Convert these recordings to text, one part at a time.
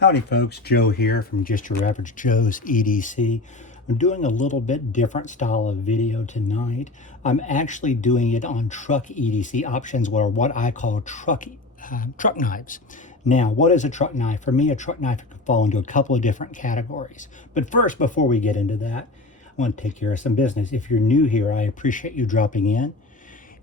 Howdy folks, Joe here from Just Your Average Joe's EDC. I'm doing a little bit different style of video tonight. I'm actually doing it on truck EDC options, or what I call truck knives. Now, what is a truck knife? For me, a truck knife can fall into a couple of different categories. But first, before we get into that, I want to take care of some business. If you're new here, I appreciate you dropping in.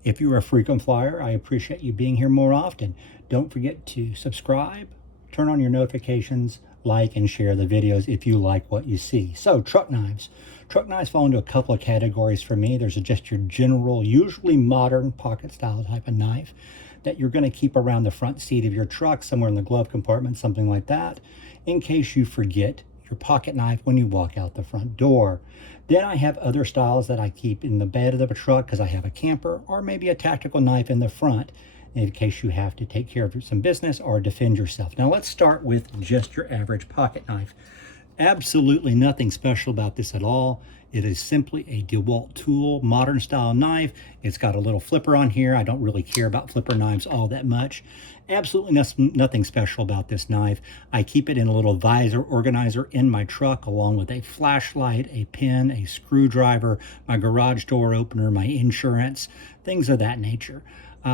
If you're a frequent flyer, I appreciate you being here more often. Don't forget to subscribe, turn on your notifications, like and share the videos if you like what you see. So truck knives. Truck knives fall into a couple of categories for me. There's just your general, usually modern pocket style type of knife that you're going to keep around the front seat of your truck, somewhere in the glove compartment, something like that, in case you forget your pocket knife when you walk out the front door. Then I have other styles that I keep in the bed of the truck because I have a camper or maybe a tactical knife in the front, in case you have to take care of some business or defend yourself. Now let's start with just your average pocket knife. Absolutely nothing special about this at all. It is simply a DeWalt tool, modern style knife. It's got a little flipper on here. I don't really care about flipper knives all that much. Absolutely nothing special about this knife. I keep it in a little visor organizer in my truck, along with a flashlight, a pen, a screwdriver, my garage door opener, my insurance, things of that nature.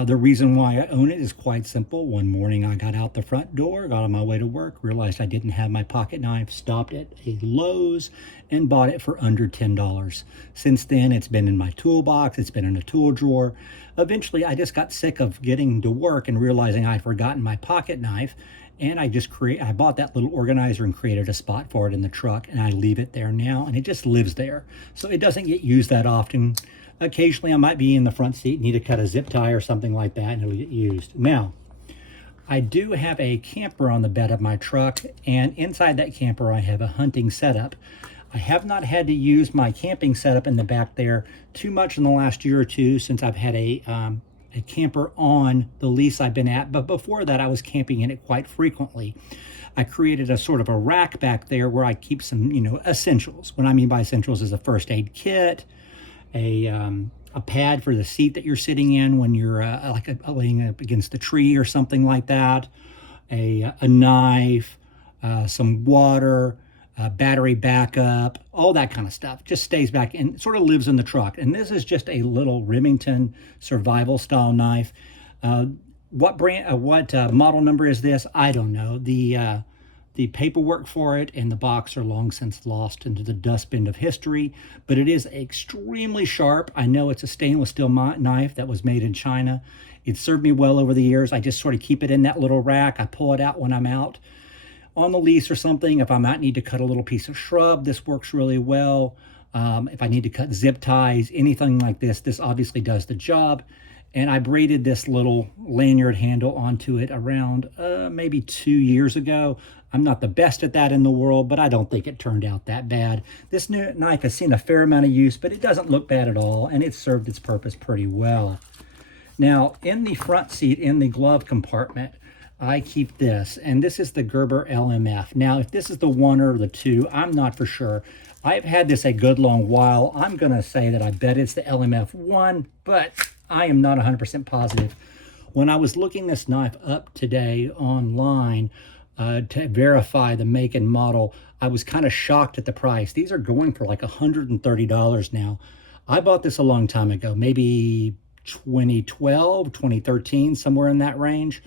The reason why I own it is quite simple. One morning I got out the front door, got on my way to work, realized I didn't have my pocket knife, stopped at a Lowe's and bought it for under $10. Since then, it's been in my toolbox, it's been in a tool drawer. Eventually, I just got sick of getting to work and realizing I'd forgotten my pocket knife, and I bought that little organizer and created a spot for it in the truck, and I leave it there now, and it just lives there. So it doesn't get used that often. Occasionally I might be in the front seat, need to cut a zip tie or something like that, and it'll get used. Now, I do have a camper on the bed of my truck, and inside that camper I have a hunting setup. I have not had to use my camping setup in the back there too much in the last year or two, since I've had a camper on the lease I've been at, but before that I was camping in it quite frequently. I created a sort of a rack back there where I keep some, essentials. What I mean by essentials is a first aid kit, a pad for the seat that you're sitting in when you're laying up against the tree or something like that, a knife, some water, battery backup, all that kind of stuff. Just stays back and sort of lives in the truck. And this is just a little Remington survival style knife. What model number is this? I don't know. The paperwork for it and the box are long since lost into the dustbin of history, but it is extremely sharp. I know it's a stainless steel knife that was made in China. It's served me well over the years. I just sort of keep it in that little rack. I pull it out when I'm out on the lease or something. If I might need to cut a little piece of shrub, this works really well. If I need to cut zip ties, anything like this, this obviously does the job. And I braided this little lanyard handle onto it around maybe 2 years ago. I'm not the best at that in the world, but I don't think it turned out that bad. This new knife has seen a fair amount of use, but it doesn't look bad at all, and it's served its purpose pretty well. Now, in the front seat, in the glove compartment, I keep this, and this is the Gerber LMF. Now, if this is the 1 or the 2, I'm not for sure. I've had this a good long while. I'm going to say that I bet it's the LMF 1, but I am not 100% positive. When I was looking this knife up today online to verify the make and model, I was kind of shocked at the price. These are going for like $130 now. I bought this a long time ago, maybe 2012, 2013, somewhere in that range.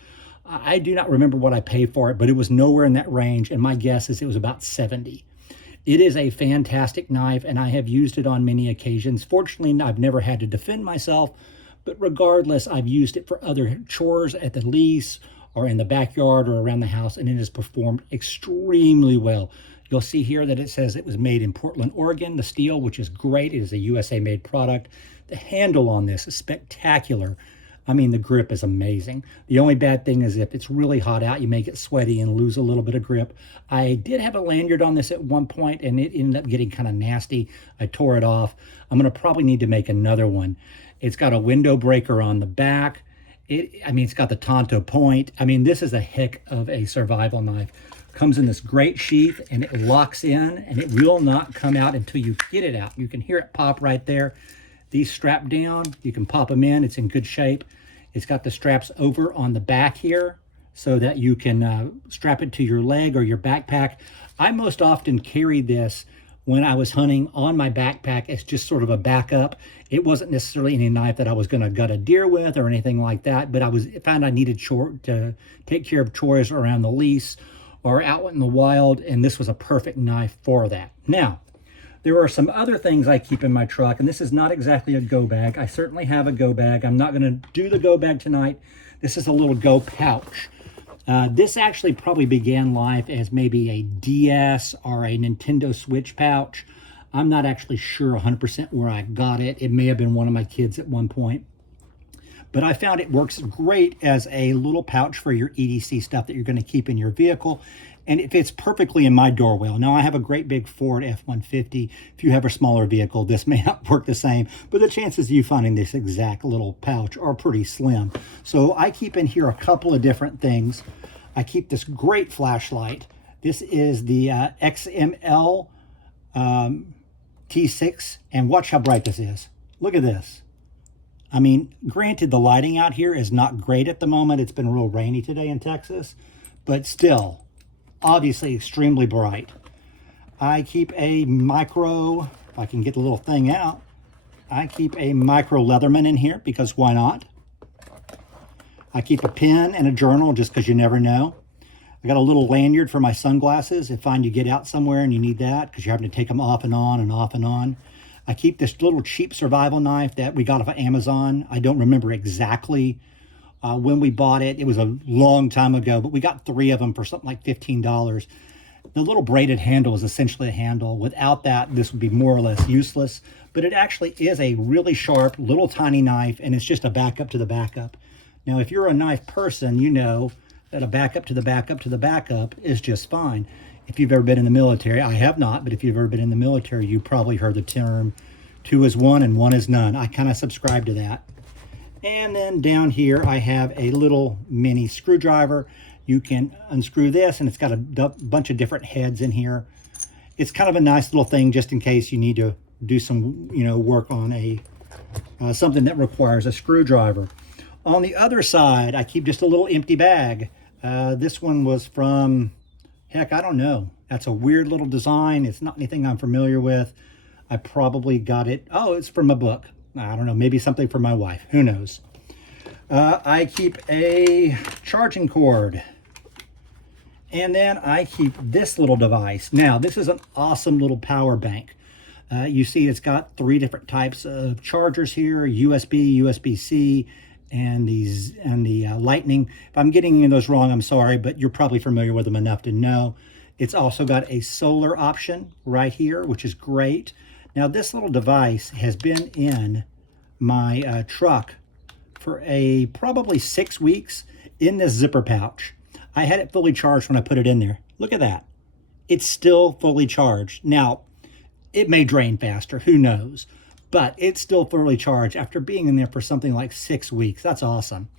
I do not remember what I paid for it, but it was nowhere in that range, and my guess is it was about $70. It is a fantastic knife, and I have used it on many occasions. Fortunately, I've never had to defend myself, but regardless, I've used it for other chores at the lease or in the backyard or around the house, and it has performed extremely well. You'll see here that it says it was made in Portland, Oregon, the steel, which is great. It is a USA-made product. The handle on this is spectacular. I mean, the grip is amazing. The only bad thing is if it's really hot out, you may get sweaty and lose a little bit of grip. I did have a lanyard on this at one point, and it ended up getting kind of nasty. I tore it off. I'm going to probably need to make another one. It's got a window breaker on the back. It's got the Tonto point. I mean, this is a heck of a survival knife. Comes in this great sheath, and it locks in, and it will not come out until you get it out. You can hear it pop right there. These strap down, you can pop them in. It's in good shape. It's got the straps over on the back here, so that you can strap it to your leg or your backpack. I most often carry this when I was hunting on my backpack as just sort of a backup. It wasn't necessarily any knife that I was going to gut a deer with or anything like that, but found I needed to take care of chores around the lease or out in the wild, and this was a perfect knife for that. Now, there are some other things I keep in my truck, and this is not exactly a go bag. I certainly have a go bag. I'm not going to do the go bag tonight. This is a little go pouch. This actually probably began life as maybe a DS or a Nintendo Switch pouch. I'm not actually sure 100% where I got it. It may have been one of my kids at one point. But I found it works great as a little pouch for your EDC stuff that you're going to keep in your vehicle. And it fits perfectly in my door wheel. Now, I have a great big Ford F-150. If you have a smaller vehicle, this may not work the same, but the chances of you finding this exact little pouch are pretty slim. So I keep in here a couple of different things. I keep this great flashlight. This is the XML T6, and watch how bright this is. Look at this. I mean, granted, the lighting out here is not great at the moment. It's been real rainy today in Texas, but still, obviously extremely bright. I keep a micro, if I can get the little thing out, I keep a micro Leatherman in here because why not? I keep a pen and a journal just because you never know. I got a little lanyard for my sunglasses if you get out somewhere and you need that because you're having to take them off and on and off and on. I keep this little cheap survival knife that we got off of Amazon. I don't remember exactly when we bought it. It was a long time ago, but we got 3 of them for something like $15. The little braided handle is essentially a handle. Without that, this would be more or less useless, but it actually is a really sharp little tiny knife, and it's just a backup to the backup. Now, if you're a knife person, you know that a backup to the backup to the backup is just fine. If you've ever been in the military, I have not, but if you've ever been in the military, you probably heard the term 2 is 1 and 1 is none. I kind of subscribe to that. And then down here, I have a little mini screwdriver. You can unscrew this, and it's got a bunch of different heads in here. It's kind of a nice little thing just in case you need to do some, work on a something that requires a screwdriver. On the other side, I keep just a little empty bag. This one was from, heck, I don't know. That's a weird little design. It's not anything I'm familiar with. I probably got it. Oh, it's from a book. I don't know, maybe something for my wife. Who knows? I keep a charging cord. And then I keep this little device. Now, this is an awesome little power bank. You see it's got 3 different types of chargers here, USB, USB-C, and the Lightning. If I'm getting any of those wrong, I'm sorry, but you're probably familiar with them enough to know. It's also got a solar option right here, which is great. Now, this little device has been in my truck for probably 6 weeks in this zipper pouch. I had it fully charged when I put it in there. Look at that. It's still fully charged. Now, it may drain faster, who knows? But it's still fully charged after being in there for something like 6 weeks. That's awesome.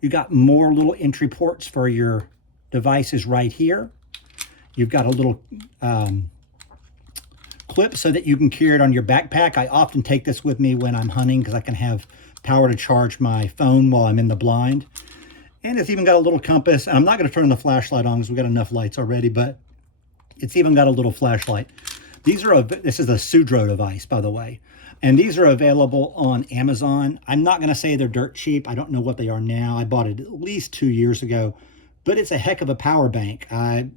You got more little entry ports for your devices right here. You've got a little clip so that you can carry it on your backpack. I often take this with me when I'm hunting because I can have power to charge my phone while I'm in the blind. And it's even got a little compass. And I'm not going to turn the flashlight on because we've got enough lights already, but it's even got a little flashlight. This is a Sudro device, by the way. And these are available on Amazon. I'm not going to say they're dirt cheap. I don't know what they are now. I bought it at least 2 years ago. But it's a heck of a power bank.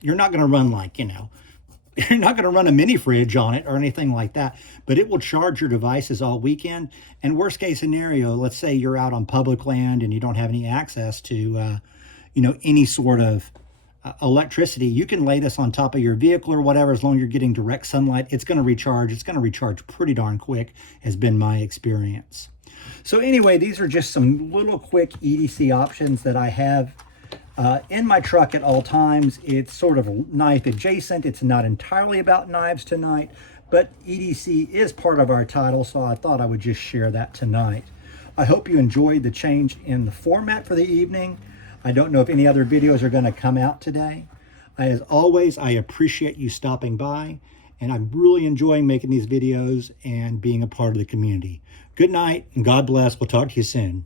You're not going to run you're not going to run a mini fridge on it or anything like that. But it will charge your devices all weekend. And worst case scenario, let's say you're out on public land and you don't have any access to, any sort of electricity. You can lay this on top of your vehicle or whatever, as long as you're getting direct sunlight. It's going to recharge. It's going to recharge pretty darn quick, has been my experience. So anyway, these are just some little quick EDC options that I have in my truck at all times. It's sort of knife adjacent. It's not entirely about knives tonight, but EDC is part of our title, so I thought I would just share that tonight. I hope you enjoyed the change in the format for the evening. I don't know if any other videos are going to come out today. As always, I appreciate you stopping by, and I'm really enjoying making these videos and being a part of the community. Good night, and God bless. We'll talk to you soon.